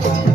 Thank you.